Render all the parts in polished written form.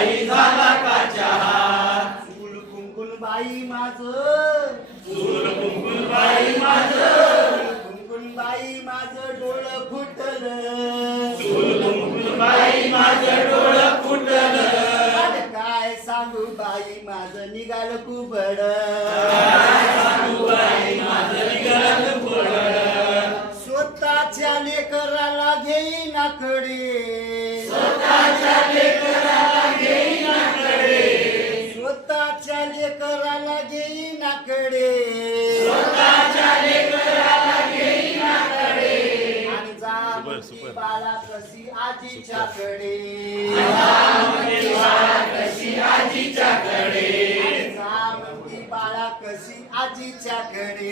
बाई झाला का चहा चूल कुंकुन बाई माझं चूल कुंकुन बाई माझं कुंकुन बाई माझं डोळं फुटलं चूल कुंकुन बाई माझं डोळं फुटलं अरे काय सांगू बाई माझं निघालं कुबड सांगू बाई माझं निघालं कुबड स्वतःच्या लेकराला घेईनाकडे स्वतःच्या लेकराला घेईनाकडे स्वतःच्या लेकराला घेईनाकडे स्वतःच्या लेकराला घेईनाकडे आणि जा म्हणती बाळा कशी आजीच्याकडे कशी आजीच्याकडे जा म्हणती बाळा कशी आजीच्याकडे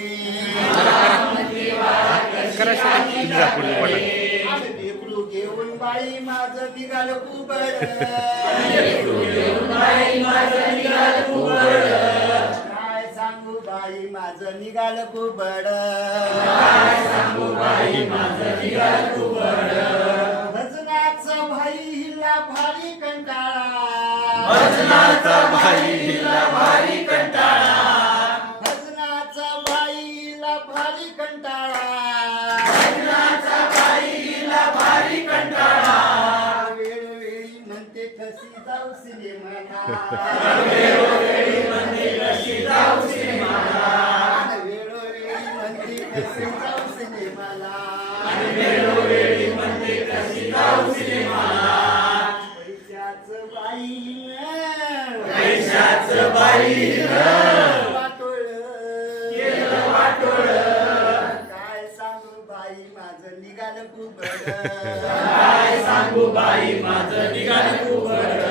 आणि लेकरू घेऊन बाई माझं निघालं कुबड काय सांगू बाई माझं निघालं कुबड भजनाचा भाई हिला भारी कंटाळा भजनाचा भाई हिला भारी कंटाळा भजनाचा भाई हिला भारी कंटाळा भजनाचा भाई हिला भारी कंटाळा वेळोवेळी म्हणते कशी जाऊ सिनेमाला वेळोवेळी म्हणते कशी जाऊ सिनेमाला वेळोवेळी म्हणते कशी जाऊ सिनेमाला वेळोवेळी म्हणते कशी जाऊ सिनेमाला पैशाचं बाई पैशाचं बाई वाटोळ केलं वाटोळ काय सांगू बाई माझं निघालं कुबड काय सांगू बाई माझं निघालं कुबड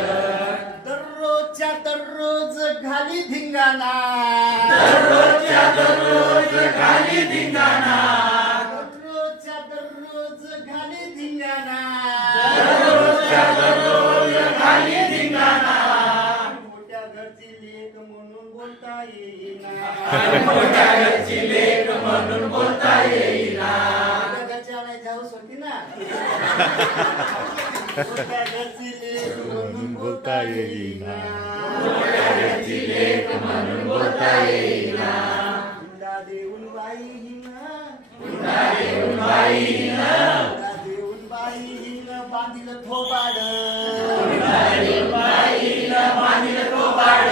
दररोजच्या दररोज घाली धिंगाणा दररोजच्या दररोज खाली धिंगाणा दररोजच्या दररोज घाली धिंगाणा दररोजच्या दररोज खाली धिंगाणा मोठ्या घरची लेक म्हणून बोलता येईना मोठ्या घरची लेक म्हणून बोलता येईना मोठ्या घरच्या आणायची हौस होती ना मोठ्या घरची लेक म्हणून बोलता येईना मोठ्या घरची लेक म्हणून बोलता येईना हुंडा देऊन बाई हिनं हुंडा देऊन बाई हिनं हुंडा देऊन बाई हिनं बांधिलं थोबाड हुंडा देऊन बाई हिनं बांधिलं थोबाड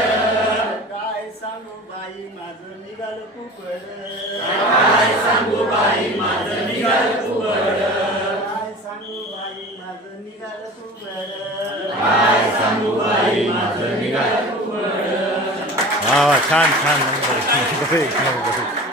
काय सांगू बाई माझं निघालं कुबड काय सांगू बाई माझं निघालं कुबड काय सांगू बाई माझं निघालं कुबड काय सांगू बाई माझं निघालं कुबड वा वा छान छान नंबर. एक नंबर